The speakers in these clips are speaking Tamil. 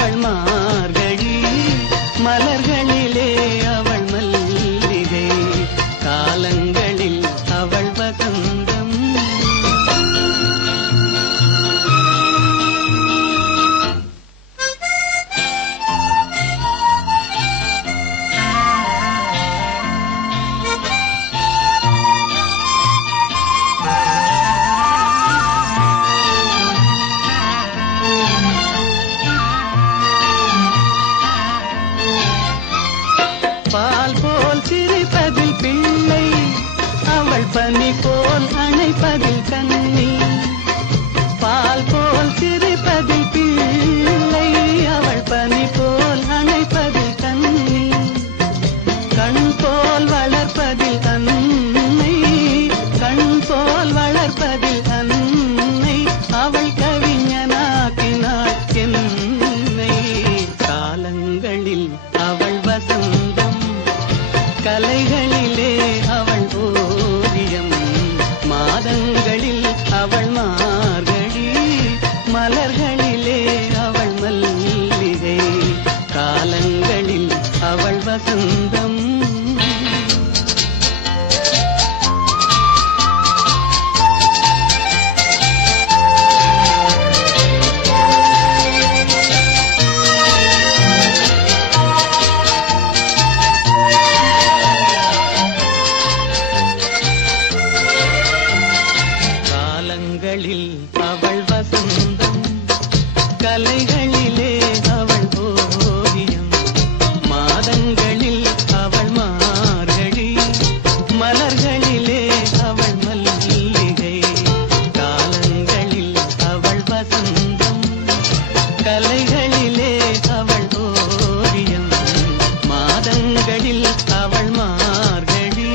அவள் மார்கழி, மலர்களிலே அவள் மல்லிகை, காலங்களில் அவள் வசந்தம். பால் போல் சிரிப்பதில் பிள்ளை, அவள் பனி போல் அணைப்பதில் கண்ணி. பால் போல் சிரிப்பதில் பிள்ளை, அவள் பனி போல் அணைப்பதில் கண்ணி. கண் போல் வளர்ப்பதில் அன்னை, கண் போல் வளர்ப்பதில் அன்னை, அவள் கவிஞனாக்கினாள் என்னை. காலங்களில் அவள் வசந்தம், கலைகளிலே அவள் ஓவியம், மாதங்களில் அவள் மார்கழி, மலர்களிலே அவள் மல்லிகை, காலங்களில் அவள் வசந்தம். காலங்களில் அவள் வசந்தம், கலைகளிலே அவள் ஓவியம், மாதங்களில் அவள் மார்கழி, மலர்களிலே அவள் மல்லிகை, காலங்களில் அவள் வசந்தம், கலைகளிலே அவள் ஓவியம், மாதங்களில் அவள் மார்கழி,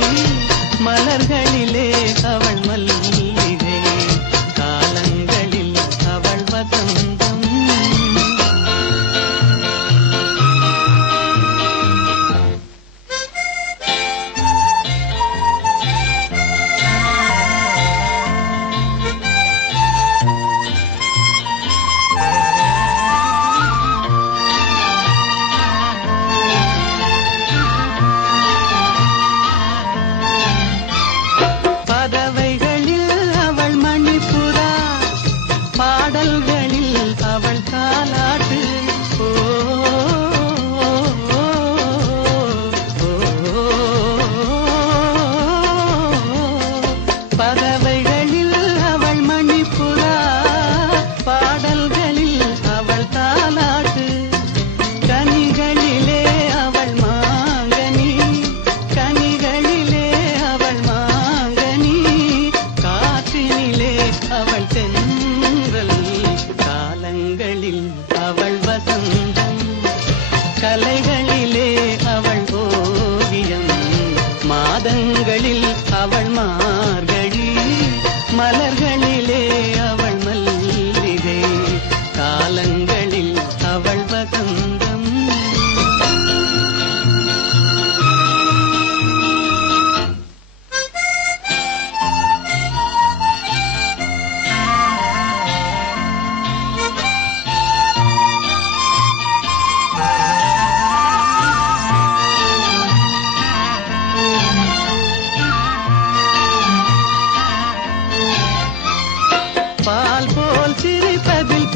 மலர்களிலே அவள் மல்லிகை, காலங்களில் அவள் வசந்தம். பறவைகளில் அவள் மணிப்புறா, பாடல்களில் அவள் தாலாட்டு. ஓ, ஓ, ஓ, பறவைகளில் அவள் மணிப்புறா, பாடல்களில் அவள் தாலாட்டு. கனிகளிலே அவள் மாங்கனி, கனிகளிலே அவள் மாங்கனி, காற்றினிலே அவள் தென்றல், காலங்களில் அவள் வசந்தம், கலைகளிலே அவள் ஓவியம், மாதங்களில் அவள் மார்கழி, மலர்களிலே அவள் மல்லிகை, காலங்களில் அவள் வசந்தம். பால் போல் சிரிப்பதில்